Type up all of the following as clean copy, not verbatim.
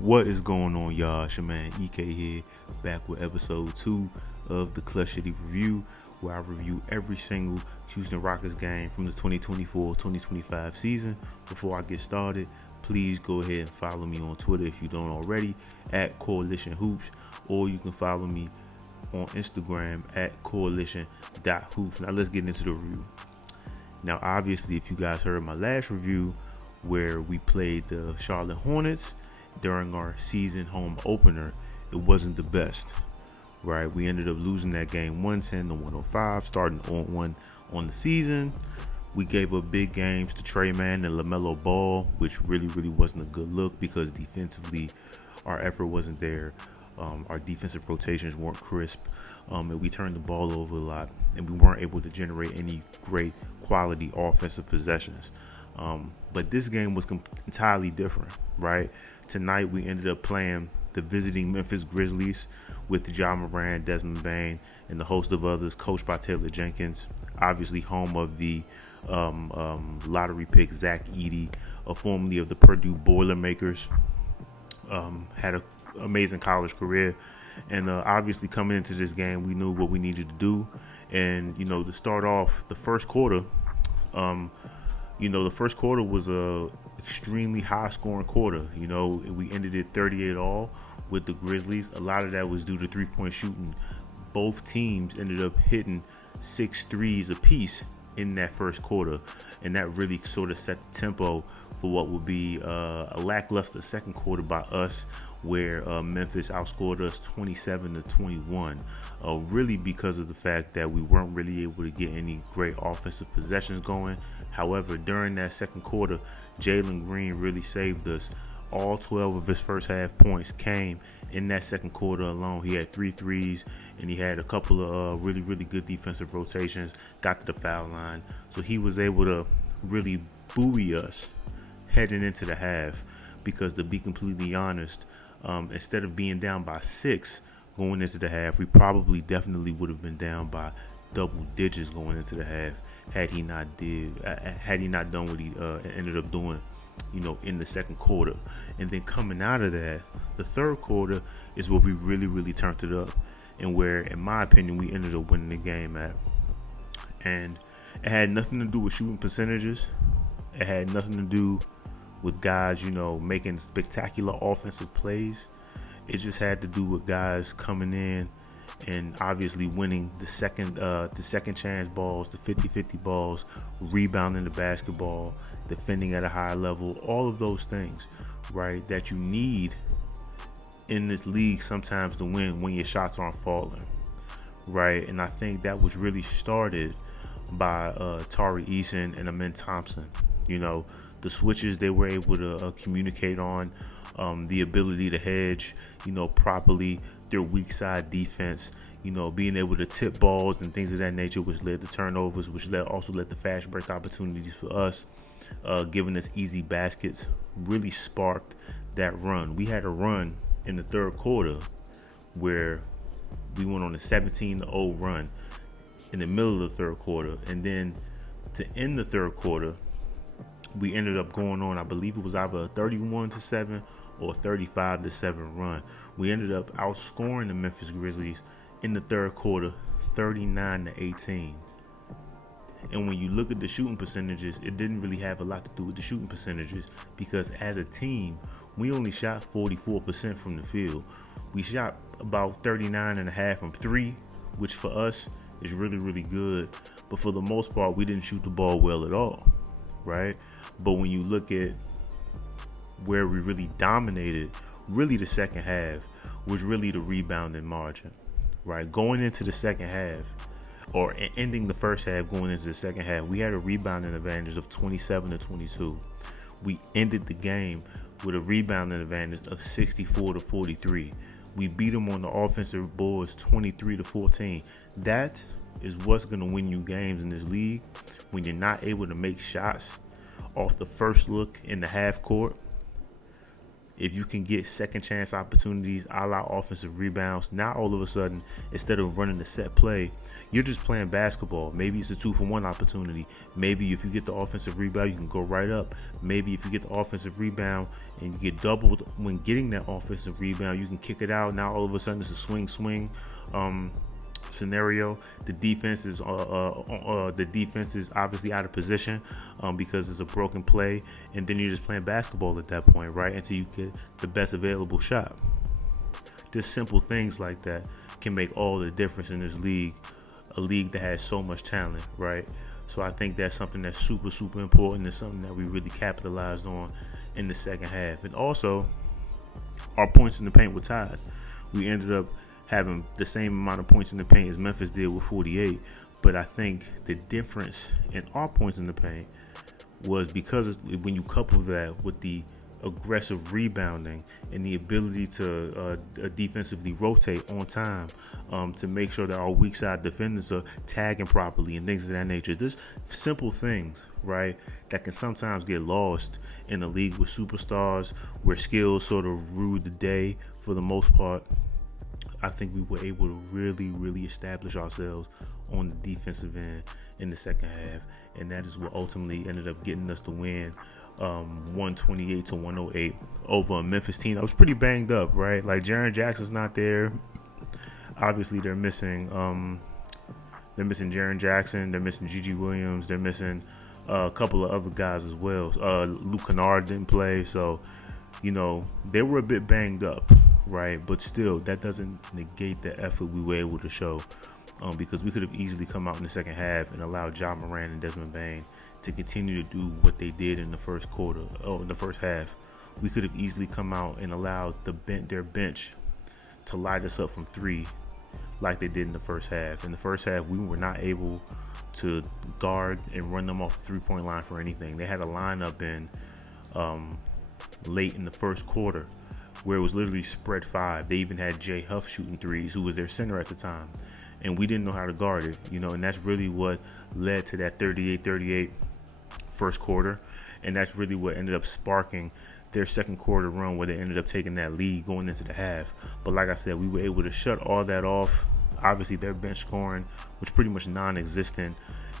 What is going on, y'all? It's your man EK here, back with episode 2 of the Clutch City Review, where I review every single Houston Rockets game from the 2024-2025 season. Before I get started, please go ahead and follow me on Twitter if you don't already, at Coalition Hoops, or you can follow me on Instagram at coalition.hoops. Now let's get into the review. Now, obviously, if you guys heard my last review where we played the Charlotte Hornets during our season home opener, it wasn't the best, right? We ended up losing that game 110-105, starting 0-1 on the season. We gave up big games to Trey Mann and LaMelo Ball, which really wasn't a good look because defensively our effort wasn't there. Our defensive rotations weren't crisp, and we turned the ball over a lot, and we weren't able to generate any great quality offensive possessions. But this game was entirely different, right? Tonight we ended up playing the visiting Memphis Grizzlies with Ja Morant, Desmond Bane, and a host of others, coached by Taylor Jenkins, obviously home of the lottery pick Zach Edey, formerly of the Purdue Boilermakers. Had an amazing college career, and obviously coming into this game, we knew what we needed to do. And to start off the first quarter, the first quarter was a extremely high scoring quarter. We ended it 38-all with the Grizzlies. A lot of that was due to 3-point shooting. Both teams ended up hitting 6 threes apiece in that first quarter, and that really sort of set the tempo for what would be a lackluster second quarter by us, where Memphis outscored us 27-21, really because of the fact that we weren't really able to get any great offensive possessions going. However, during that second quarter, Jalen Green really saved us. All 12 of his first half points came in that second quarter alone. He had 3 threes, and he had a couple of really good defensive rotations, got to the foul line. So he was able to really buoy us heading into the half, because to be completely honest, instead of being down by 6 going into the half, we definitely would have been down by double digits going into the half had he not done what he ended up doing in the second quarter. And then coming out of that, the third quarter is where we really turned it up, and where, in my opinion, we ended up winning the game at. And it had nothing to do with shooting percentages. It had nothing to do with guys, making spectacular offensive plays. It just had to do with guys coming in and obviously winning the second chance balls, the 50-50 balls, rebounding the basketball, defending at a high level, all of those things, right, that you need in this league sometimes to win when your shots aren't falling, right? And I think that was really started by Tari Eason and Amen Thompson. The switches they were able to communicate on, the ability to hedge, properly, their weak side defense, being able to tip balls and things of that nature, which led to turnovers, which also led to fast break opportunities for us, giving us easy baskets, really sparked that run. We had a run in the third quarter where we went on a 17-0 run in the middle of the third quarter, and then to end the third quarter, we ended up going on, I believe it was either a 31-7 or a 35-7 run. We ended up outscoring the Memphis Grizzlies in the third quarter 39-18. And when you look at the shooting percentages, it didn't really have a lot to do with the shooting percentages, because as a team, we only shot 44% from the field. We shot about 39.5 from 3, which for us is really good. But for the most part, we didn't shoot the ball well at all, right? But when you look at where we really dominated, really the second half was really the rebounding margin, right? Going into the second half, or ending the first half going into the second half, we had a rebounding advantage of 27-22. We ended the game with a rebounding advantage of 64-43. We beat them on the offensive boards 23-14. That is what's going to win you games in this league, when you're not able to make shots off the first look in the half court. If you can get second chance opportunities, a la offensive rebounds, now all of a sudden, instead of running the set play, you're just playing basketball. Maybe it's a 2-for-1 opportunity. Maybe if you get the offensive rebound, you can go right up. Maybe if you get the offensive rebound and you get doubled when getting that offensive rebound, you can kick it out. Now all of a sudden it's a swing scenario. The defense is obviously out of position because it's a broken play, and then you're just playing basketball at that point, right? Until you get the best available shot. Just simple things like that can make all the difference in this league, a league that has so much talent, right? So I think that's something that's super, super important. It's something that we really capitalized on in the second half. And also, our points in the paint were tied. We ended up having the same amount of points in the paint as Memphis did with 48. But I think the difference in our points in the paint was because when you couple that with the aggressive rebounding and the ability to defensively rotate on time to make sure that our weak side defenders are tagging properly and things of that nature. Just simple things, right, that can sometimes get lost in a league with superstars where skills sort of rule the day for the most part. I think we were able to really, really establish ourselves on the defensive end in the second half, and that is what ultimately ended up getting us the win, 128-108 over a Memphis team that was pretty banged up, right? Like, Jaren Jackson's not there. Obviously, they're missing Jaren Jackson, they're missing Gigi Williams, they're missing a couple of other guys as well. Luke Kennard didn't play, so they were a bit banged up, right? But still, that doesn't negate the effort we were able to show, because we could have easily come out in the second half and allowed Ja Morant and Desmond Bane to continue to do what they did in the first half. We could have easily come out and allowed their bench to light us up from three like they did in the first half. In the first half, we were not able to guard and run them off the three-point line for anything. They had a lineup in late in the first quarter where it was literally spread five. They even had Jay Huff shooting threes, who was their center at the time, and we didn't know how to guard it, and that's really what led to that 38-38 first quarter, and that's really what ended up sparking their second quarter run where they ended up taking that lead going into the half. But like I said, we were able to shut all that off. Obviously, their bench scoring was pretty much non-existent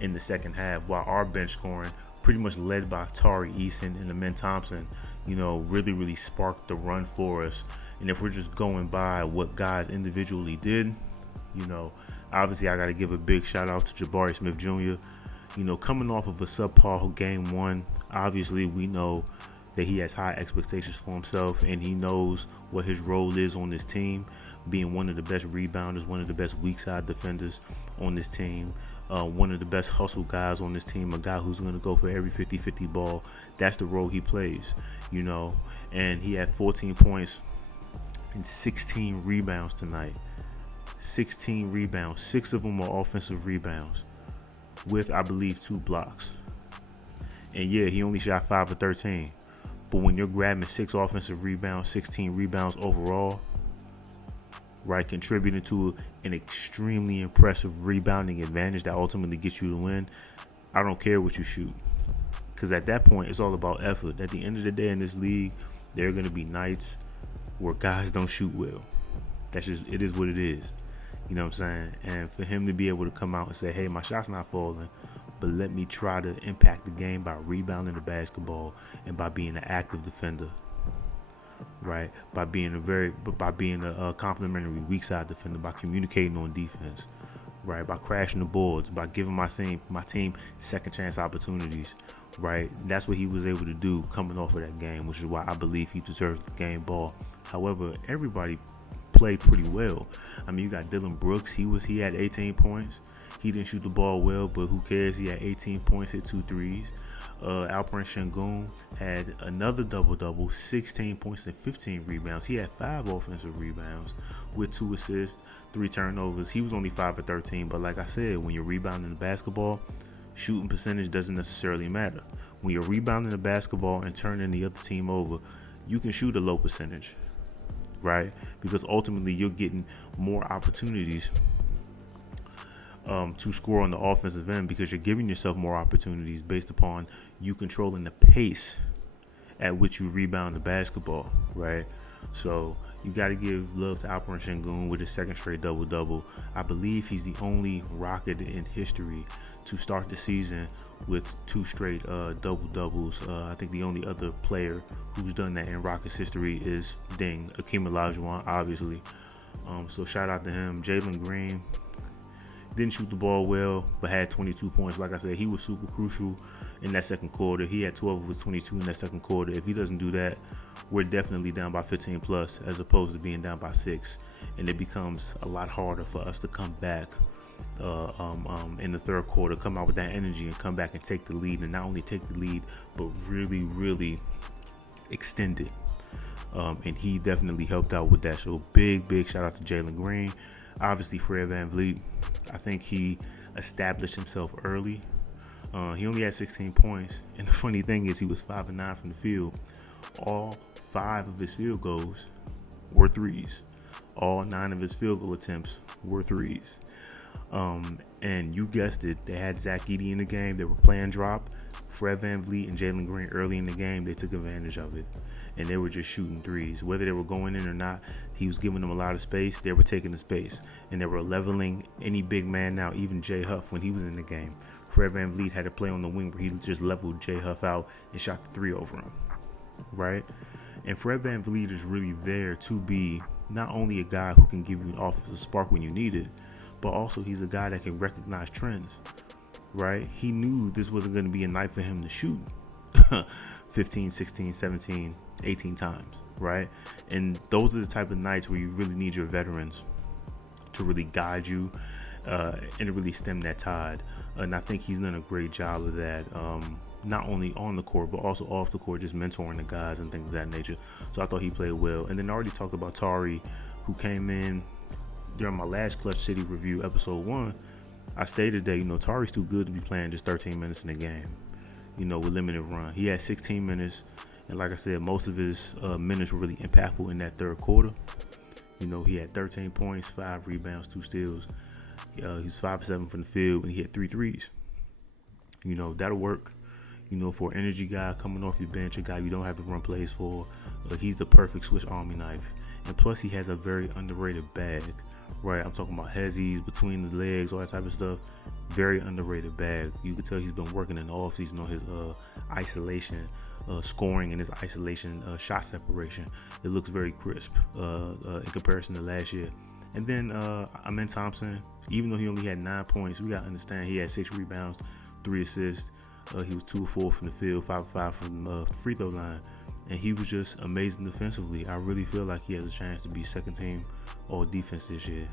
in the second half, while our bench scoring, pretty much led by Tari Eason and Amen Thompson, really, really sparked the run for us. And if we're just going by what guys individually did, obviously I got to give a big shout out to Jabari Smith Jr. Coming off of a subpar game one, obviously we know that he has high expectations for himself, and he knows what his role is on this team, being one of the best rebounders, one of the best weak side defenders on this team, one of the best hustle guys on this team, a guy who's going to go for every 50-50 ball. That's the role he plays, and he had 14 points and 16 rebounds tonight. 16 rebounds, 6 of them were offensive rebounds with, I believe, 2 blocks. And yeah, he only shot 5 of 13. But when you're grabbing 6 offensive rebounds, 16 rebounds overall, right, contributing to an extremely impressive rebounding advantage that ultimately gets you the win, I don't care what you shoot. Because at that point, it's all about effort. At the end of the day in this league, there are going to be nights where guys don't shoot well. It is what it is. You know what I'm saying? And for him to be able to come out and say, hey, my shot's not falling, but let me try to impact the game by rebounding the basketball and by being an active defender, right? By being a complimentary weak side defender, by communicating on defense, right? By crashing the boards, by giving my team second chance opportunities, right? That's what he was able to do coming off of that game, which is why I believe he deserves the game ball. However, everybody played pretty well. I mean, you got Dylan Brooks. He had 18 points. He didn't shoot the ball well, but who cares? He had 18 points, hit 2 threes. Alperen Sengun had another double-double, 16 points and 15 rebounds. He had 5 offensive rebounds with 2 assists, 3 turnovers. He was only 5 of 13, but like I said, when you're rebounding the basketball, shooting percentage doesn't necessarily matter. When you're rebounding the basketball and turning the other team over, you can shoot a low percentage, right? Because ultimately you're getting more opportunities to score on the offensive end, because you're giving yourself more opportunities based upon you controlling the pace at which you rebound the basketball, right? So you got to give love to Alperen Sengun with his second straight double-double. I believe he's the only Rocket in history to start the season with 2 straight double-doubles. I think the only other player who's done that in Rockets history is Akeem Olajuwon, obviously. So shout out to him. Jalen Green didn't shoot the ball well, but had 22 points. Like I said, he was super crucial in that second quarter. He had 12 of his 22 in that second quarter. If he doesn't do that, we're definitely down by 15 plus as opposed to being down by 6. And it becomes a lot harder for us to come back in the third quarter, come out with that energy and come back and take the lead. And not only take the lead, but really, really extend it. And he definitely helped out with that. So big shout out to Jalen Green. Obviously, Fred VanVleet, I think he established himself early. He only had 16 points. And the funny thing is he was 5 of 9 from the field. All 5 of his field goals were threes. All 9 of his field goal attempts were threes. And you guessed it, they had Zach Edey in the game. They were playing drop. Fred VanVleet and Jalen Green early in the game, they took advantage of it. And they were just shooting threes. Whether they were going in or not, he was giving them a lot of space. They were taking the space. And they were leveling any big man now, even Jay Huff when he was in the game. Fred VanVleet had to play on the wing where he just leveled Jay Huff out and shot the 3 over him. Right? And Fred VanVleet is really there to be not only a guy who can give you an offensive spark when you need it, but also he's a guy that can recognize trends. Right? He knew this wasn't going to be a night for him to shoot 15, 16, 17, 18 times, right? And those are the type of nights where you really need your veterans to really guide you and to really stem that tide. And I think he's done a great job of that, not only on the court, but also off the court, just mentoring the guys and things of that nature. So I thought he played well. And then I already talked about Tari, who came in during my last Clutch City review, episode 1. I stated that, Tari's too good to be playing just 13 minutes in a game, with limited run. He had 16 minutes, and like I said, most of his minutes were really impactful in that third quarter. He had 13 points, 5 rebounds, 2 steals. He was 5 for 7 from the field, and he hit 3 threes. That'll work. For an energy guy coming off your bench, a guy you don't have to run plays for, he's the perfect Swiss Army knife. And plus, he has a very underrated bag. Right, I'm talking about hezzies, between the legs, all that type of stuff. Very underrated bag. You can tell he's been working in the offseason on his isolation scoring and his isolation shot separation. It looks very crisp in comparison to last year. And then Amen Thompson, even though he only had 9 points, we got to understand he had 6 rebounds, 3 assists. He was 2 of 4 from the field, 5 of 5 from the free throw line. And he was just amazing defensively. I really feel like he has a chance to be second team all defense this year.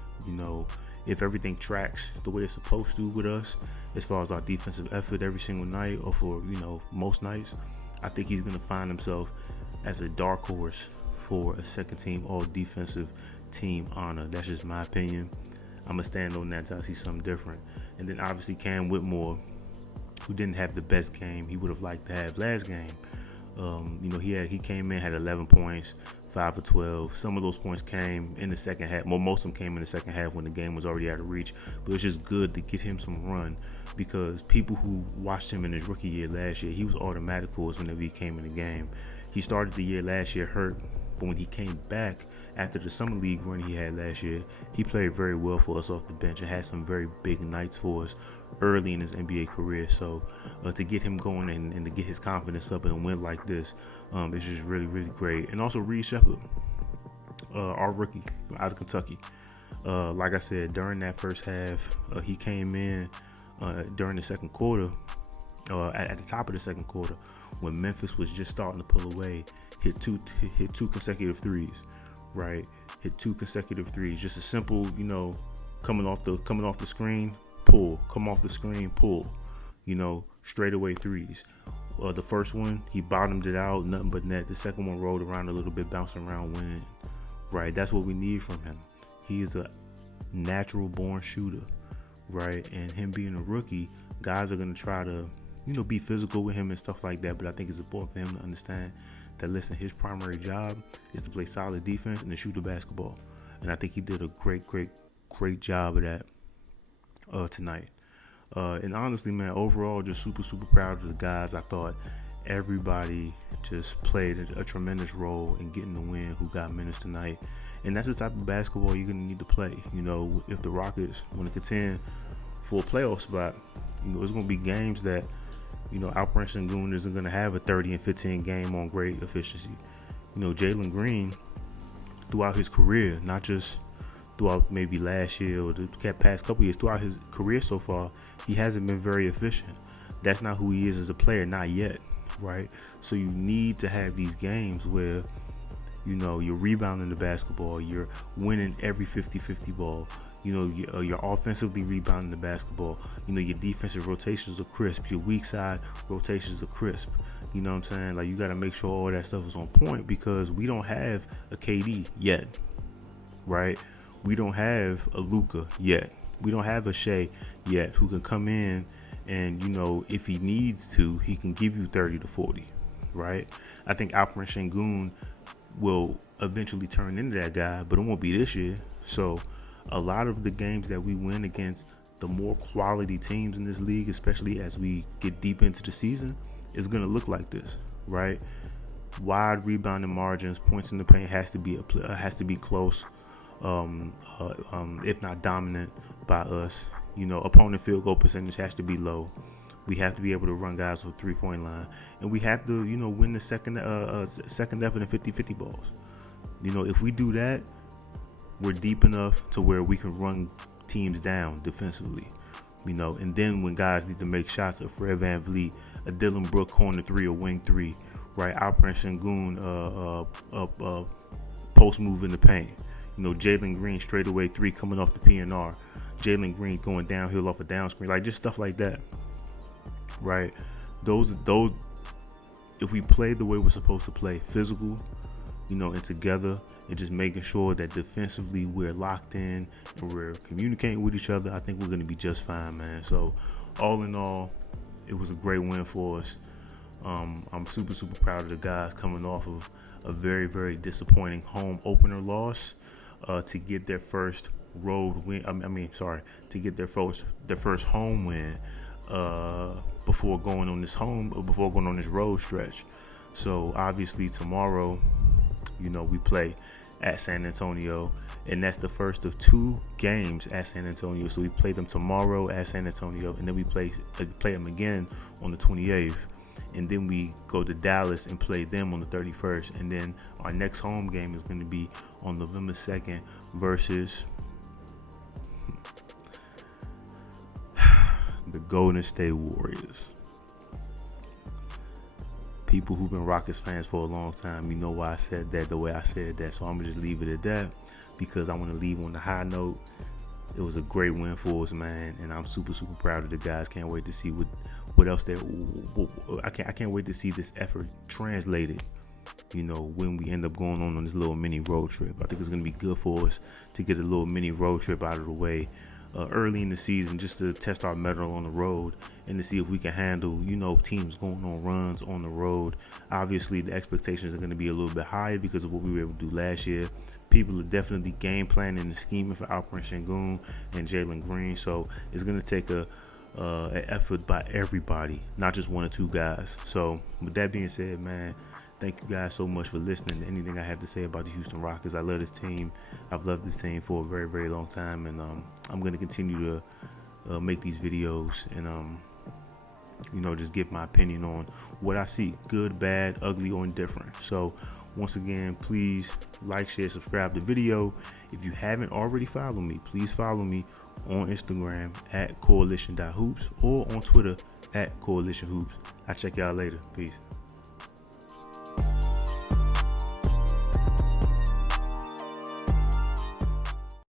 If everything tracks the way it's supposed to with us, as far as our defensive effort every single night, or for, most nights, I think he's going to find himself as a dark horse for a second team all defensive team honor. That's just my opinion. I'm going to stand on that until I see something different. And then obviously Cam Whitmore, who didn't have the best game he would have liked to have last game. He came in, had 11 points, 5 for 12. Some of those points came in the second half. Well, most of them came in the second half when the game was already out of reach. But it's just good to get him some run, because people who watched him in his rookie year last year, he was automatic for us whenever he came in the game. He started the year last year hurt, but when he came back after the summer league run he had last year, he played very well for us off the bench and had some very big nights for us early in his NBA career. So to get him going and to get his confidence up and win like this, it's just really, really great. And also Reed Shepherd, our rookie out of Kentucky. Like I said, during that first half, he came in during the second quarter, at the top of the second quarter, when Memphis was just starting to pull away, hit two consecutive threes, right? Hit 2 consecutive threes. Just a simple, coming off the screen, pull, come off the screen, pull, straightaway threes. The first one, he bottomed it out, nothing but net. The second one rolled around a little bit, bouncing around, winning. Right, that's what we need from him. He is a natural born shooter, right? And him being a rookie, guys are going to try to, be physical with him and stuff like that. But I think it's important for him to understand that, listen, his primary job is to play solid defense and to shoot the basketball. And I think he did a great job of that tonight. And honestly, man, overall, just super, super proud of the guys. I thought everybody just played a tremendous role in getting the win who got minutes tonight. And that's the type of basketball you're going to need to play. You know, if the Rockets want to contend for a playoff spot, you know, it's going to be games that, you know, Alperen Sengun isn't going to have a 30 and 15 game on great efficiency. You know, Jalen Green, throughout his career, not just throughout maybe last year or the past couple years, throughout his career so far, he hasn't been very efficient. That's not who he is as a player, not yet, right? So you need to have these games where, you know, you're rebounding the basketball, you're winning every 50-50 ball, you know, you're offensively rebounding the basketball, you know, your defensive rotations are crisp, your weak side rotations are crisp. You know what I'm saying? Like, you got to make sure all that stuff is on point, because we don't have a KD yet, right? We don't have a Luka yet. We don't have a Shea yet who can come in and, you know, if he needs to, he can give you 30 to 40, right? I think Alperen Sengun will eventually turn into that guy, but it won't be this year. So a lot of the games that we win against the more quality teams in this league, especially as we get deep into the season, is going to look like this, right? Wide rebounding margins, points in the paint has to be close, if not dominant by us. You know, opponent field goal percentage has to be low. We have to be able to run guys with 3-point line, and we have to, you know, win the second effort and 50-50 balls. You know, if we do that, we're deep enough to where we can run teams down defensively. You know, and then when guys need to make shots, a Fred VanVleet, a Dylan Brooks corner three, a wing three, right? Alperen Sengun, post move in the paint. You know, Jalen Green straightaway three coming off the PNR. Jalen Green going downhill off a down screen, like just stuff like that, right? Those, if we play the way we're supposed to play, physical, you know, and together, and just making sure that defensively we're locked in and we're communicating with each other, I think we're going to be just fine, man. So all in all, it was a great win for us. I'm super proud of the guys coming off of a very, very disappointing home opener loss to get their first road win. To get their first home win before going on this road stretch. So obviously tomorrow, you know, we play at San Antonio, and that's the first of 2 games at San Antonio. So we play them tomorrow at San Antonio, and then we play them again on the 28th, and then we go to Dallas and play them on the 31st, and then our next home game is going to be on November 2nd versus the Golden State Warriors. People who've been Rockets fans for a long time, you know why I said that the way I said that. So I'm going to just leave it at that, because I want to leave on the high note. It was a great win for us, man, and I'm super proud of the guys. Can't wait to see what else I can't wait to see this effort translated, you know, when we end up going on this little mini road trip. I think it's going to be good for us to get a little mini road trip out of the way early in the season, just to test our mettle on the road and to see if we can handle, you know, teams going on runs on the road. Obviously, the expectations are going to be a little bit higher because of what we were able to do last year. People are definitely game planning and scheming for Alperen Sengun and Jalen Green, so it's going to take an effort by everybody, not just 1 or 2 guys. So with that being said, man, thank you guys so much for listening to anything I have to say about the Houston Rockets. I love this team. I've loved this team for a very, very long time, and I'm going to continue to make these videos and, you know, just give my opinion on what I see, good, bad, ugly, or indifferent. So once again, please like, share, subscribe to the video. If you haven't already followed me, please follow me on Instagram at coalition.hoops or on Twitter at coalitionhoops. I'll check y'all later. Peace.